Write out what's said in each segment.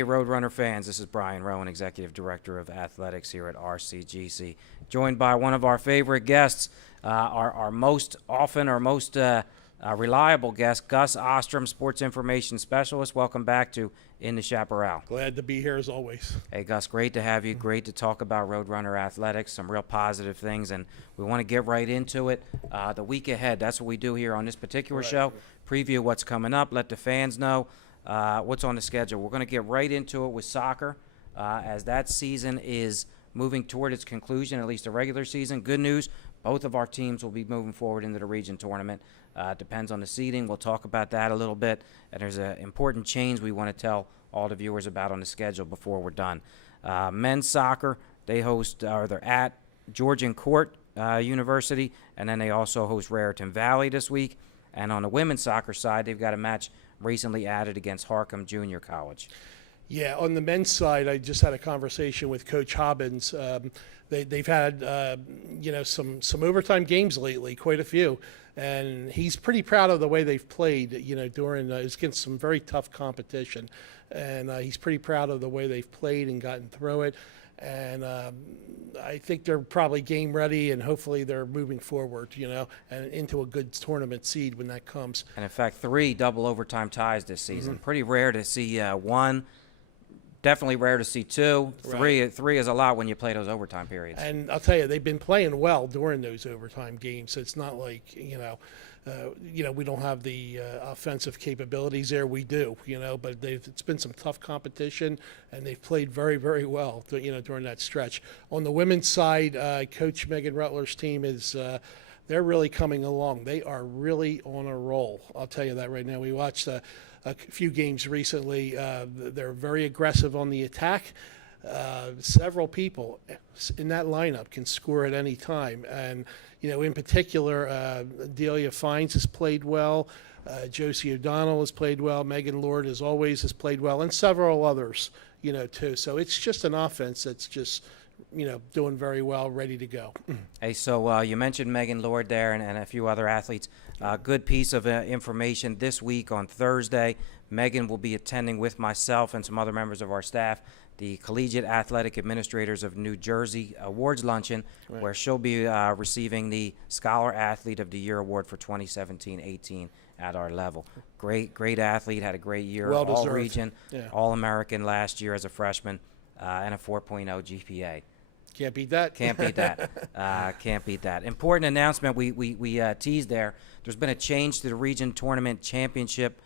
Hey, Roadrunner fans, this is Brian Rowan, Executive Director of Athletics here at RCGC, joined by one of our favorite guests, our most often or most reliable guest, Gus Ostrum, Sports Information Specialist. Welcome back to In the Chaparral. Glad to be here as always. Hey, Gus, great to have you. Great to talk about Roadrunner Athletics, some real positive things, and we want to get right into it. The week ahead, that's what we do here on this particular show, preview what's coming up, let the fans know what's on the schedule. We're going to get right into it with soccer as that season is moving toward its conclusion, at least the regular season. Good news, both of our teams will be moving forward into the region tournament. Depends on the seeding. We'll talk about that a little bit. And there's an important change we want to tell all the viewers about on the schedule before we're done. Men's soccer, they host, or they're at Georgian Court University, and then they also host Raritan Valley this week. And on the women's soccer side, they've got a match recently added against Harcum Junior College. Yeah, on the men's side, I just had a conversation with Coach Hobbins. They've had some overtime games lately, quite a few, and he's pretty proud of the way they've played. During it's against some very tough competition, and he's pretty proud of the way they've played and gotten through it. And I think they're probably game ready, and hopefully they're moving forward, and into a good tournament seed when that comes. And in fact, 3 double overtime ties this season. Pretty rare to see 1. Definitely rare to see 2. Right. 3 is a lot when you play those overtime periods. And I'll tell you, they've been playing well during those overtime games. So it's not like we don't have the offensive capabilities there. We do, but it's been some tough competition, and they've played very, very well, during that stretch. On the women's side, Coach Megan Rutler's team is. They're really coming along. They are really on a roll. I'll tell you that right now. We watched a few games recently. They're very aggressive on the attack. Several people in that lineup can score at any time. And, in particular, Delia Fines has played well. Josie O'Donnell has played well. Megan Lord, as always, has played well. And several others, too. So it's just an offense that's just doing very well, ready to go. Hey, so you mentioned Megan Lord there and a few other athletes. Good piece of information this week on Thursday. Megan will be attending with myself and some other members of our staff the Collegiate Athletic Administrators of New Jersey Awards Luncheon, where she'll be receiving the Scholar Athlete of the Year Award for 2017-18 at our level. Great athlete, had a great year, Well all deserved. region, Yeah. All-American last year as a freshman, and a 4.0 GPA. Can't beat that. Can't beat that. Can't beat that. Important announcement we teased there. There's been a change to the region tournament championship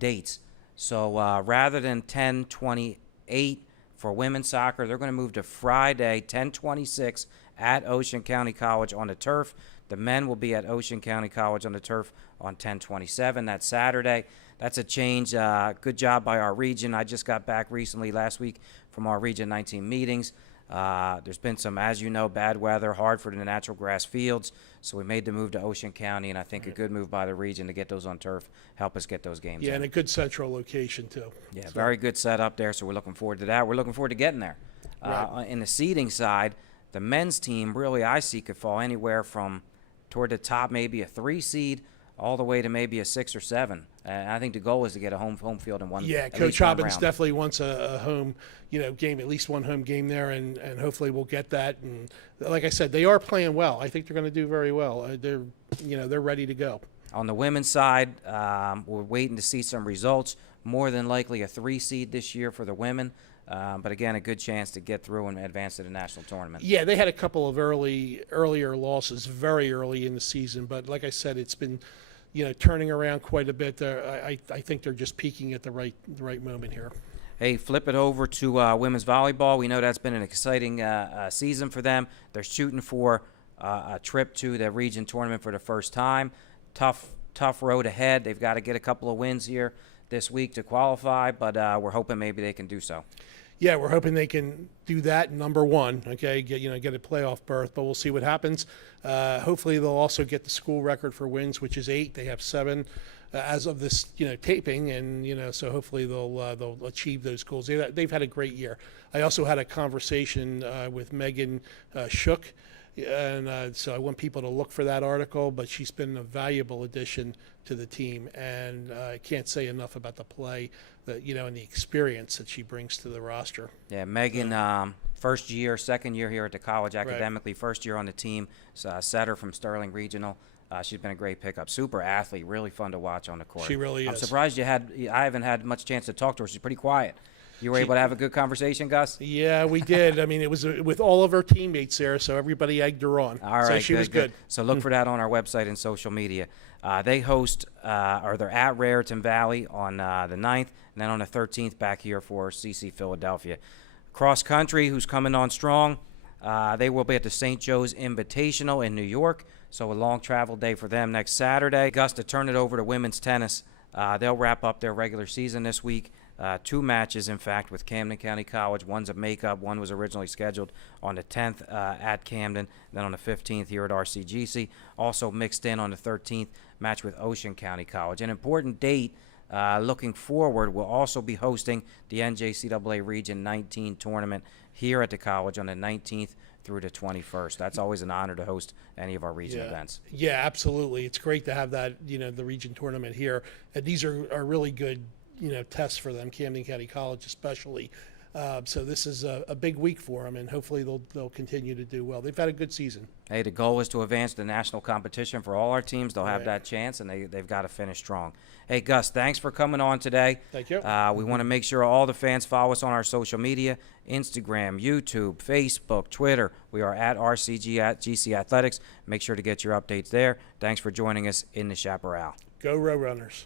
dates. So rather than 10/28 for women's soccer, they're going to move to Friday, 10/26 at Ocean County College on the turf. The men will be at Ocean County College on the turf on 10/27. That's Saturday. That's a change. Good job by our region. I just got back recently last week from our Region 19 meetings. There's been some, as you know, bad weather, hard for the natural grass fields, so we made the move to Ocean County, and I think a good move by the region to get those on turf, help us get those games Yeah, in. and a good central location, too. Yeah, very good setup there, so we're looking forward to that. We're looking forward to getting there. In the seeding side, the men's team, really, I see could fall anywhere from toward the top, maybe a 3 seed, all the way to maybe a 6 or 7. And I think the goal is to get a home field in one. Yeah, Coach Hobbins definitely wants a home, game, at least one home game there, and hopefully we'll get that. And like I said, they are playing well. I think they're going to do very well. They're ready to go. On the women's side, we're waiting to see some results. More than likely a 3 seed this year for the women. But again, a good chance to get through and advance to the national tournament. Yeah, they had a couple of earlier losses very early in the season, but like I said, it's been turning around quite a bit. I think they're just peaking at the right moment here. Hey, flip it over to women's volleyball. We know that's been an exciting season for them. They're shooting for a trip to the region tournament for the first time. Tough road ahead. They've got to get a couple of wins here this week to qualify, but we're hoping maybe they can do so. Yeah, we're hoping they can do that, number one, okay, get a playoff berth, but we'll see what happens. Hopefully they'll also get the school record for wins, which is 8. They have 7 as of this, taping, and, so hopefully they'll achieve those goals. They've had a great year. I also had a conversation with Megan Shook, And so I want people to look for that article, but she's been a valuable addition to the team, and I can't say enough about the play that, and the experience that she brings to the roster. Yeah, Megan, second year here at the college academically, first year on the team, setter from Sterling Regional. She's been a great pickup. Super athlete, really fun to watch on the court. She really I'm is. surprised I haven't had much chance to talk to her. She's pretty quiet. You were able to have a good conversation, Gus? Yeah, we did. I mean, it was with all of our teammates there, so everybody egged her on. All right, so she was good. So look for that on our website and social media. They host, or they're at Raritan Valley on the 9th, and then on the 13th back here for CC Philadelphia. Cross country, who's coming on strong, they will be at the St. Joe's Invitational in New York, so a long travel day for them next Saturday. Gus, to turn it over to women's tennis, they'll wrap up their regular season this week. 2 matches, in fact, with Camden County College. One's a makeup. One was originally scheduled on the 10th at Camden, then on the 15th here at RCGC. Also mixed in on the 13th, match with Ocean County College. An important date looking forward, we'll also be hosting the NJCAA Region 19 tournament here at the college on the 19th through the 21st. That's always an honor to host any of our region events. Yeah, absolutely. It's great to have that, the region tournament here. And these are really good tests for them, Camden County College especially. So this is a big week for them, and hopefully they'll continue to do well. They've had a good season. Hey, the goal is to advance the national competition for all our teams. They'll have that chance, and they've got to finish strong. Hey, Gus, thanks for coming on today. Thank you. We want to make sure all the fans follow us on our social media, Instagram, YouTube, Facebook, Twitter. We are at RCGC Athletics. Make sure to get your updates there. Thanks for joining us in the Chaparral. Go Roadrunners.